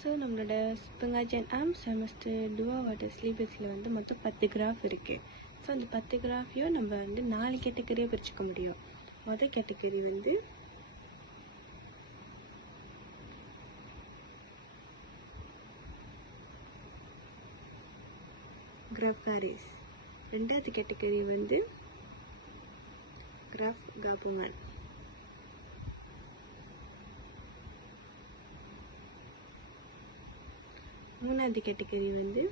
So நம்மளோட pengajian ஆம் semester 2 சிலிபஸில் வந்து மொத்தம் 10 கிராஃப் இருக்குது. ஸோ அந்த 10 கிராஃபையும் நம்ம வந்து 4 கேட்டகரியாக பிரிச்சுக்க முடியும். மொதல் கேட்டகரி வந்து கிராஃப் காரிஸ், ரெண்டாவது கேட்டகரி வந்து கிராஃப் காபுங்கன், மூணாவது கேட்டகரி வந்து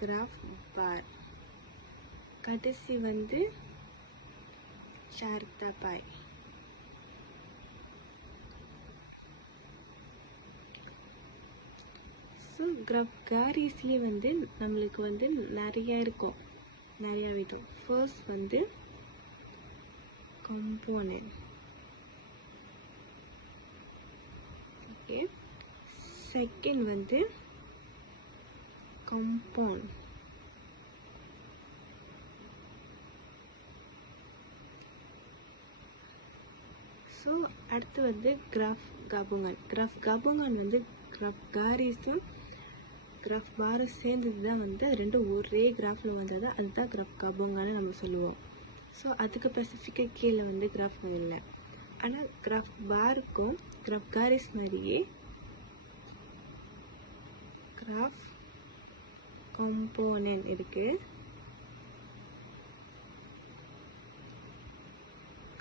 கிராஃப் பார், கடைசி வந்து ஷார்தா பாய். ஸோ கிராஃப் காரிஸ்லேயே வந்து நம்மளுக்கு வந்து நிறையா இருக்கும், நிறையா விதம். ஃபர்ஸ்ட் வந்து காம்போனன்ட், ஓகே. செகண்ட் வந்து காம்பவுண்ட், ஸோ அடுத்து வந்து கிராஃப் காபுங்கன். கிராஃப் காபுங்கன் வந்து கிராஃப் காரிஸும் கிராஃப் பாரும் சேர்ந்தது தான் வந்து அது ரெண்டும் ஒரே கிராஃபில் வந்தது, அதுதான் கிராஃப் காபுங்கன்னு நம்ம சொல்லுவோம். ஸோ அதுக்கு ஸ்பெசிஃபிக்காக கீழே வந்து கிராஃப் இல்லை. ஆனால் கிராஃப் பாருக்கும் கிராஃப் காரிஸ் மாதிரியே கிராஃப் காம்போனன்ட் இருக்குது,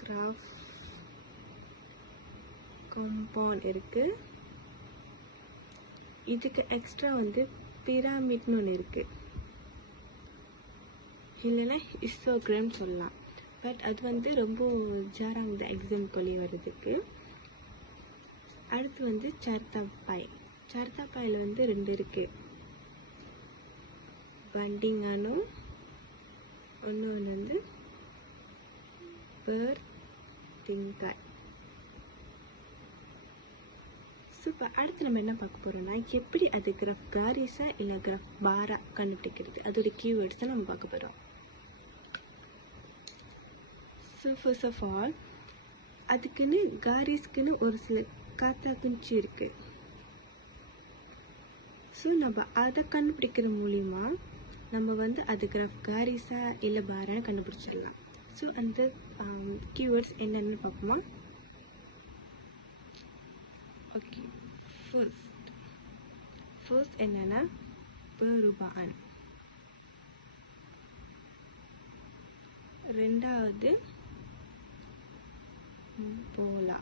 கிராஃப் காம்பவுண்ட் இருக்குது. இதுக்கு எக்ஸ்ட்ரா வந்து பிராமிட்னு ஒன்று இருக்குது, இல்லைன்னா ஹிஸ்டோகிராம் சொல்லலாம். பட் அது வந்து ரொம்ப ஜாராக இந்த எக்ஸாம்பிள் வர்றதுக்கு. அடுத்து வந்து சார்தா பாய். சார்தா பாயில் வந்து 2 இருக்குது, பண்டிங்கானும் ஒன்று வந்து திங்காய். ஸோ இப்போ அடுத்து நம்ம என்ன பார்க்க போகிறோம்னா, எப்படி அது கிராஃப் காரிஸா இல்லை கிராஃப் பாரா கண்டுபிடிக்கிறது, அதோட கீவேர்ட்ஸ் தான் நம்ம பார்க்க போகிறோம். ஸோ ஃபர்ஸ்ட் ஆஃப் ஆல் அதுக்குன்னு காரிஸ்க்குன்னு ஒரு சில காத்தா குஞ்சு இருக்குது. ஸோ நம்ம அதை கண்டுபிடிக்கிற மூலிமா நம்ம வந்து அது கிராஃப் காரிஸா இல்லை பாரான்னு கண்டுபிடிச்சிடலாம். ஸோ அந்த கீவேர்ட்ஸ் என்னென்னு பார்ப்போமா? ஓகே, ஃபர்ஸ்ட் என்னன்னா பெருபான், ரெண்டாவது போலா,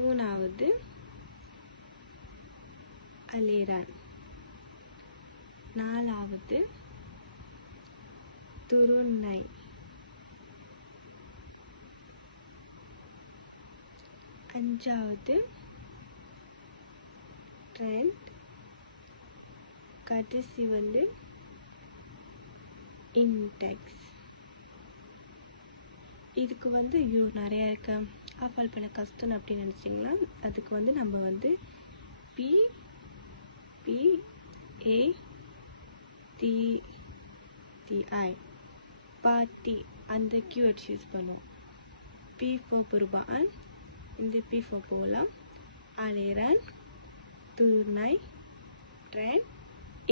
மூணாவது அலேரான், நாலாவது துருநை, அஞ்சாவது ட்ரெண்ட், கடைசி வந்து இன்டெக்ஸ். இதுக்கு வந்து நிறையா இருக்க ஆஃபால் பண்ண கஷ்டம் அப்படின்னு நினச்சிங்கன்னா அதுக்கு வந்து நம்ம வந்து PPATTI பாட்டி அந்த கீவேர்ட்ஸ் யூஸ் பண்ணுவோம். P for பெருபான், இந்த P for போலா, அலேரான், துருநை, ட்ரெண்ட்,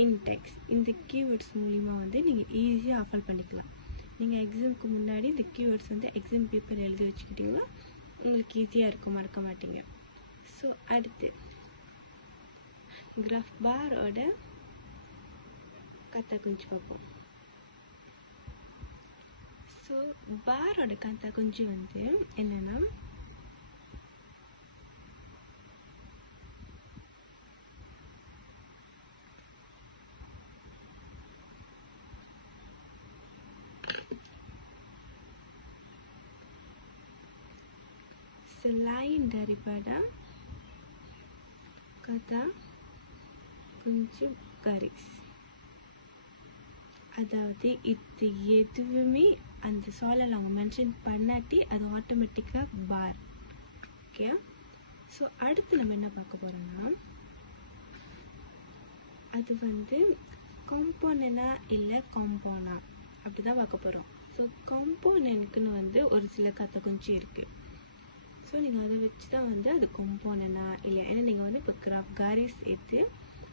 இன்டெக்ஸ். இந்த கீவேர்ட்ஸ் மூலிமா வந்து நீங்கள் ஈஸியாக ஆஃபால் பண்ணிக்கலாம். நீங்கள் எக்ஸாமுக்கு முன்னாடி இந்த கீவேர்ட்ஸ் வந்து எக்ஸாம் பேப்பர் எழுதி வச்சுக்கிட்டிங்கன்னா உங்களுக்கு ஈஸியாக இருக்கும், மறக்க மாட்டீங்க. ஸோ அடுத்து கிராஃப் பாரோட கத்தா குஞ்சு பார்ப்போம். ஸோ பாரோட கத்தா குஞ்சு வந்து என்னென்னா, selain daripada kata kunci garis, அதாவது இது எதுவுமே அந்த சாலில் அவங்க மென்ஷன் பண்ணாட்டி அது ஆட்டோமேட்டிக்காக பார். ஓகே, ஸோ அடுத்து நம்ம என்ன பார்க்க போகிறோம்னா, அது வந்து காம்போனனா இல்லை காம்பவுண்டா அப்படி தான் பார்க்க போகிறோம். ஸோ காம்போனன்ட்க்குன்னு வந்து ஒரு சில கதை கொஞ்சம் இருக்குது. ஸோ நீங்கள் அதை வச்சு தான் வந்து அது காம்போனனா இல்லையா, ஏன்னா நீங்கள் வந்து இப்போ கிராஃப் காரிஸ் எடுத்து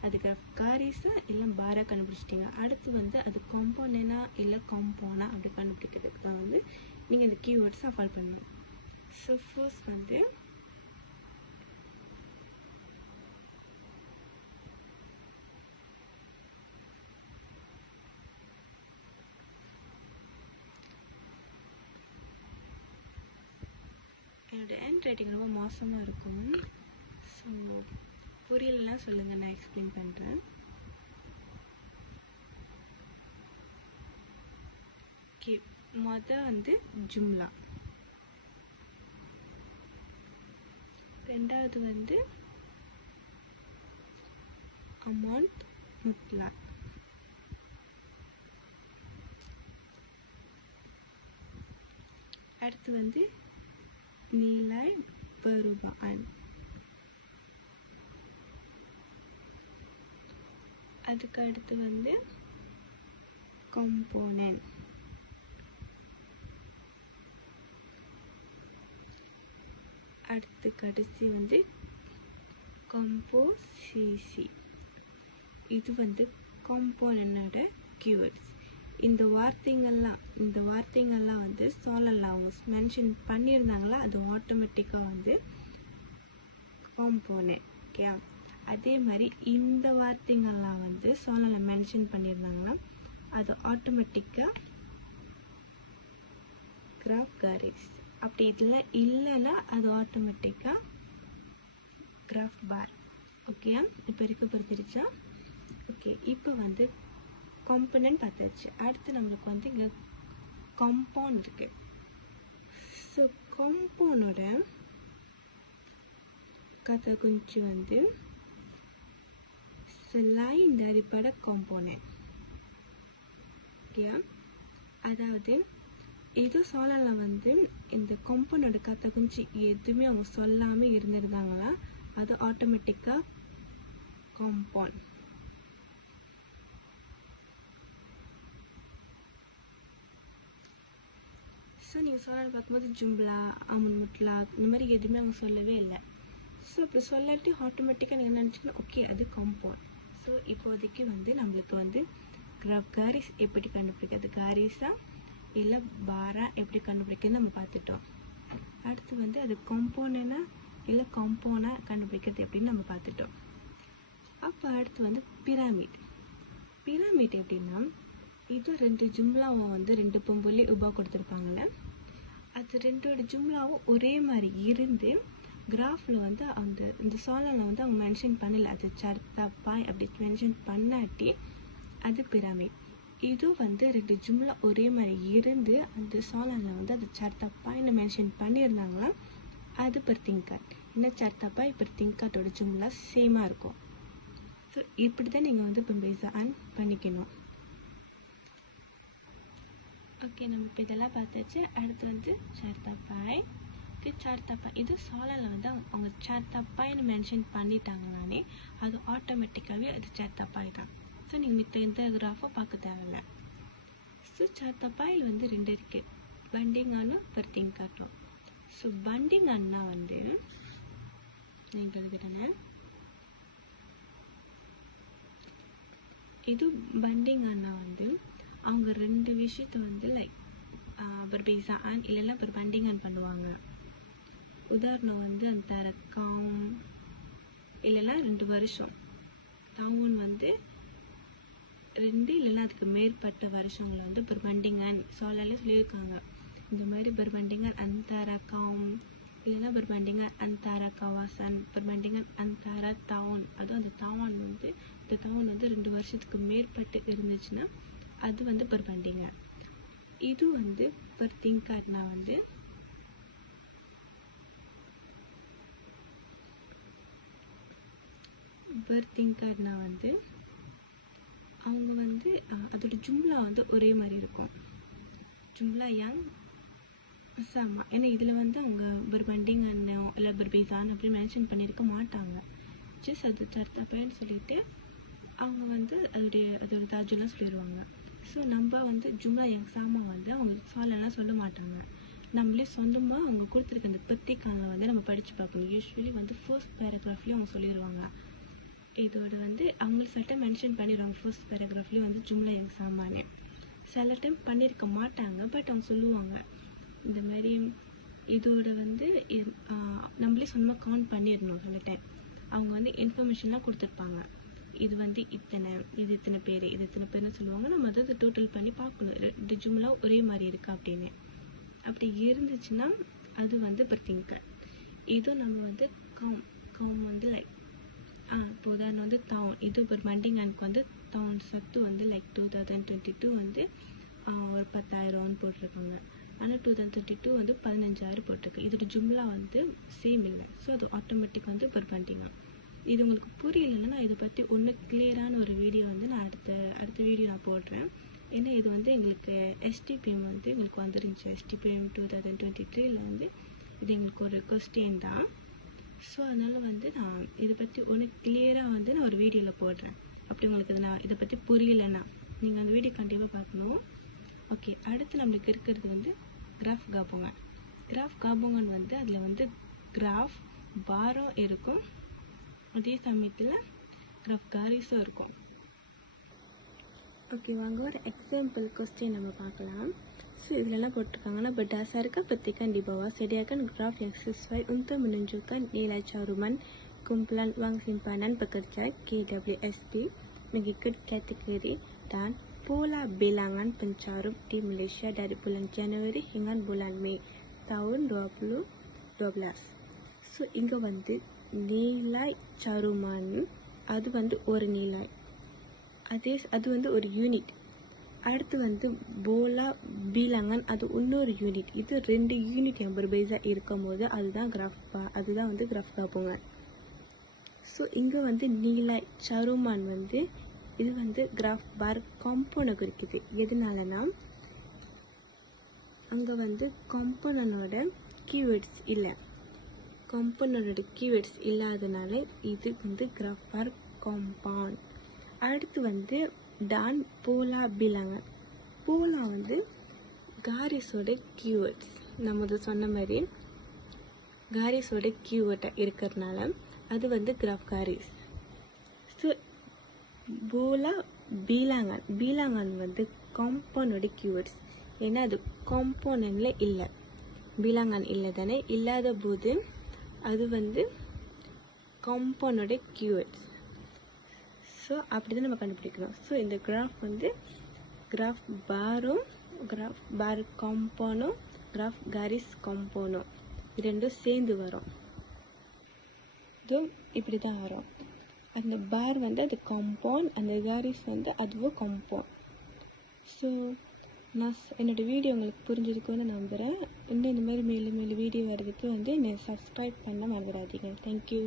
அது கிராஃப் காரிஸா இல்லை பாரா கண்டுபிடிச்சிட்டிங்க. அடுத்து வந்து அது காம்போனனா இல்லை காம்போனா அப்படி கண்டுபிடிக்கிறதுக்கு தான் வந்து நீங்கள் இந்த கீவேர்ட்ஸை ஃபாலோ பண்ணணும். ஸோ ஃபர்ஸ்ட் வந்து என்னோடய ஹேண்ட் ரைட்டிங் ரொம்ப மோசமாக இருக்கும். ஸோ புரியலன்னா சொல்லுங்கள், நான் எக்ஸ்பிளைன் பண்ணுறேன். ஓகே, மொதல் வந்து ஜும்லா, ரெண்டாவது வந்து அமௌண்ட் முத்லா, அடுத்து வந்து nilai perubahan, அதுக்கு அடுத்து வந்து component, அடுத்து கடைசி வந்து composisi. இது வந்து காம்போனன்ட்டோட கீவேர்ட்ஸ். இந்த வார்த்தைங்கள்லாம் வந்து சொல்லலாம், அவங்க மென்ஷன் பண்ணியிருந்தாங்களா அது ஆட்டோமேட்டிக்காக வந்து காம்போனன்ட். ஓகே, அதே மாதிரி இந்த வார்த்தைங்கள்லாம் வந்து சொல்லலாம் மென்ஷன் பண்ணியிருந்தாங்களா அது ஆட்டோமேட்டிக்காக கிராஃப் காரிஸ். அப்படி இதில் இல்லைன்னா அது ஆட்டோமேட்டிக்காக கிராஃப் பார். ஓகே, இப்போ இருக்க பொறுத்திருச்சா? ஓகே, இப்போ வந்து காம்போனன்ட் பார்த்தாச்சு. அடுத்து நம்மளுக்கு வந்து இங்கே காம்பவுண்ட் இருக்குது. ஸோ காம்பவுண்டோட கதை கொஞ்சம் வந்து selain daripada komponen. ஓகே, அதாவது இது சொல்லலாம் வந்து இந்த காம்பவுண்டோட கதை கொஞ்சம் எதுவுமே அவங்க சொல்லாமல் இருந்திருந்தாங்களா அது ஆட்டோமேட்டிக்காக காம்பவுண்ட். ஸோ நீங்கள் சொல்லலாம் பார்க்கும்போது ஜும்லா, அமன் முட்லா இந்த மாதிரி எதுவுமே அவங்க சொல்லவே இல்லை. ஸோ இப்போ சொல்லாட்டி ஆட்டோமேட்டிக்காக நீங்கள் நினச்சிக்கணும் ஓகே அது காம்பவுண்ட். ஸோ இப்போதைக்கு வந்து நம்மளுக்கு வந்து கிராஃப் காரிஸ் எப்படி கண்டுபிடிக்கிறது, காரிஸா இல்லை பாரா எப்படி கண்டுபிடிக்கிறது நம்ம பார்த்துட்டோம். அடுத்து வந்து அது காம்போனனா இல்லை காம்போனா கண்டுபிடிக்கிறது எப்படின்னு நம்ம பார்த்துட்டோம். அப்போ அடுத்து வந்து பிரமிட். பிரமிட் எப்படின்னா இது 2 ஜும்லாவை வந்து 2 பொம்புள்ளி உபா கொடுத்துருப்பாங்கள்ல, அது 2 ஜும்லாவும் ஒரே மாதிரி இருந்து கிராஃபில் வந்து இந்த சாலனில் வந்து அவங்க மென்ஷன் பண்ணல, அது சர்த்தா பாய் அப்படி மென்ஷன் பண்ணாட்டி அது பிரமிட். இது வந்து 2 ஜும்லா ஒரே மாதிரி இருந்து அந்த சாலனில் வந்து அது சர்த்தா பாய்னு மென்ஷன் பண்ணியிருந்தாங்களா அது பர்த்திங்காட். ஏன்னா சர்த்தா பாய் பர்த்திங்காட்டோட ஜும்லா சேமாக இருக்கும். ஸோ இப்படி தான் நீங்கள் வந்து இப்போ பேஸான் பண்ணிக்கணும். ஓகே, நம்ம இப்போ இதெல்லாம் பார்த்தாச்சு. அடுத்து வந்து சர்த்தாப்பாய். சர்த்தாப்பாய் இது சாலனில் வந்து அவங்க சர்த்தாப்பாய்னு மென்ஷன் பண்ணிட்டாங்கனாலே அது ஆட்டோமேட்டிக்காகவே அது சர்த்தாப்பாய் தான். ஸோ நீங்கள் மித்த எந்த கிராஃபோ பார்க்க தேவையில்ல. ஸோ சர்த்தாப்பாய் வந்து 2 இருக்குது, பண்டிங்கானும் பர்த்திங்காட்டும். ஸோ பண்டிங்கான்னா வந்து நீங்கள் எழுதுகிறேன், இது பண்டிங்கான்னா வந்து அவங்க 2 விஷயத்தை வந்து லைக் பர்பேசான் இல்லைன்னா பண்டிங்கான் பண்ணுவாங்க. உதாரணம் வந்து அந்த தரக்கம் இல்லைன்னா 2 வருஷம், தாவூன் வந்து 2 இல்லைன்னா அதுக்கு மேற்பட்ட வருஷங்களை வந்து பர்பண்டிங்கான் சோழாலே சொல்லியிருக்காங்க. இந்த மாதிரி பர்பண்டிங்கான் அந்தரக்கம் இல்லைன்னா பர்பண்டிங்கான் அந்தர கவாசன், பர்பண்டிங்கான் அந்தர தாவூன். அதுவும் அந்த தாவான் வந்து இந்த தாவூன் வந்து 2 வருஷத்துக்கு மேற்பட்டு இருந்துச்சுன்னா அது வந்து பர்பண்டிங்கான். இது வந்து பர்த்திங்காட்னா வந்து அவங்க வந்து அதோட ஜும்லா வந்து ஒரே மாதிரி இருக்கும். ஜும்லா யங் சாமா, ஏன்னா இதில் வந்து அவங்க பர்பண்டிங்கன்னோ இல்லை பர்பீசான் அப்படின்னு மென்ஷன் பண்ணியிருக்க மாட்டாங்க. ஜஸ்ட் அது சர்த்தாப்பேன்னு சொல்லிட்டு அவங்க வந்து அதோட தாஜெல்லாம் சொல்லிடுவாங்க. ஸோ நம்ம வந்து ஜும்லா யங் சாமா வந்து அவங்க சாலெல்லாம் சொல்ல மாட்டாங்க. நம்மளே சொந்தமாக அவங்க கொடுத்துருக்க அந்த பத்திக்கான வந்து நம்ம படித்து பார்க்கணும். யூஸ்வலி வந்து ஃபர்ஸ்ட் பேராகிராஃப்லேயும் அவங்க சொல்லிடுவாங்க. இதோட வந்து அவங்க சில டைம் மென்ஷன் பண்ணிடுவாங்க ஃபர்ஸ்ட் பேராகிராஃப்லேயும் வந்து ஜும்லா எக்ஸாமானு. சில டைம் பண்ணியிருக்க மாட்டாங்க, பட் அவங்க சொல்லுவாங்க இந்த மாதிரி. இதோட வந்து நம்மளே சொந்தமாக கவுண்ட் பண்ணிடணும். சில டைம் அவங்க வந்து இன்ஃபர்மேஷன்லாம் கொடுத்துருப்பாங்க. இது வந்து இத்தனை பேர் பேர்னு சொல்லுவாங்க. நம்ம அதை டோட்டல் பண்ணி பார்க்கணும், 2 ஜும்லா ஒரே மாதிரி இருக்கா அப்படின்னு. அப்படி இருந்துச்சுன்னா அது வந்து பர்த்திங்க. இதுவும் நம்ம வந்து கம் வந்து லைக் இப்போ உதாரணம் வந்து டவுன், இது ஒரு மண்டிங்கானுக்கு வந்து டவுன் சத்து வந்து லைக் 2022 வந்து ஒரு 10,000 போட்டிருக்காங்க. ஆனால் 2032 வந்து 15,000 போட்டிருக்கு. இதோட ஜும்லா வந்து சேம் இல்லை. ஸோ அது ஆட்டோமேட்டிக் வந்து ஒரு பண்டிங்கா. இது உங்களுக்கு புரியலைன்னா நான் இதை பற்றி ஒன்று கிளியரான ஒரு வீடியோ வந்து நான் அடுத்த வீடியோ நான் போடுறேன். ஏன்னா இது வந்து எங்களுக்கு எஸ்டிபிஎம் வந்து எங்களுக்கு வந்துருந்துச்சு. எஸ்டிபிஎம் 2023 வந்து இது எங்களுக்கு ஒரு கொஸ்டின் தான். ஸோ அதனால் வந்து நான் இதை பற்றி ஒன்று கிளியராக வந்து நான் ஒரு வீடியோவில் போடுறேன். அப்படி உங்களுக்கு நான் இதை பற்றி புரியலைன்னா நீங்கள் அந்த வீடியோ கண்டிப்பாக பார்க்கணும். ஓகே, அடுத்து நம்மளுக்கு இருக்கிறது வந்து கிராஃப் காபோங்கன். கிராஃப் காபோங்கன் வந்து அதில் வந்து கிராஃப் பாரம் இருக்கும், அதே சமயத்தில் கிராஃப் காரிஸும் இருக்கும். ஓகே, வாங்க ஒரு எக்ஸாம்பிள் கொஸ்டின் நம்ம பார்க்கலாம். ஸோ இதிலெல்லாம் போட்டிருக்காங்கன்னா, berdasarkan petikan di bawah sediakan graf yang sesuai untuk menunjukkan nilai caruman kumpulan wang simpanan pekerja KWSP mengikut kategori dan pola bilangan pencarum di Malaysia dari bulan Januari hingga bulan Mei tahun 2012. So இங்கே வந்து நிலை caruman அது வந்து ஒரு நிலை, அது வந்து ஒரு யூனிட். அடுத்து வந்து போலா பிலாங்கன் அது இன்னொரு யூனிட். இது 2 யூனிட் எம்பர்பைஸாக இருக்கும் போது அதுதான் வந்து கிராஃப் காபோங்கன். ஸோ இங்கே வந்து நீலை சருமான் வந்து இது வந்து கிராஃப் பார் காம்போனை குறிக்குது. எதனாலனா அங்கே வந்து காம்போனோட கீவேர்ட்ஸ் இல்லை. காம்போனோட கீவேர்ட்ஸ் இல்லாதனால இது வந்து கிராஃப் பார் காம்பவுண்ட். அடுத்து வந்து டான் போலா பிலாங்கன். போலா வந்து காரிஸோட கீவேர்ட்ஸ். நம்ம சொன்ன மாதிரி காரிஸோட கீவேர்டாக இருக்கிறதுனால அது வந்து கிராஃப் காரிஸ். ஸோ போலா பீலாங்கன் வந்து காம்பவுண்டோட கீவேர்ட்ஸ். ஏன்னா அது காம்போனன்ட்ல இல்லை, பீலாங்கன் இல்லை தானே. இல்லாத போது அது வந்து காம்பவுண்டோட கீவேர்ட்ஸ். ஸோ அப்படி தான் நம்ம கண்டுபிடிக்கணும். ஸோ இந்த கிராஃப் வந்து கிராஃப் பாரும் கிராஃப் பார் காம்போனோ கிராஃப் காரிஸ் காம்போனோ ரெண்டும் சேர்ந்து வரும். இதுவும் இப்படி தான் வரும். அந்த பார் வந்து அது காம்பவுண்ட், அந்த காரிஸ் வந்து அதுவும் காம்பவுண்ட். ஸோ நான் என்னோடய வீடியோ உங்களுக்கு புரிஞ்சிருக்குன்னு நம்புகிறேன். இன்னும் இந்த மாதிரி மேலும் வீடியோ வர்றதுக்கு வந்து என்னை சப்ஸ்கிரைப் பண்ண மறந்துடாதீங்க. தேங்க்யூ.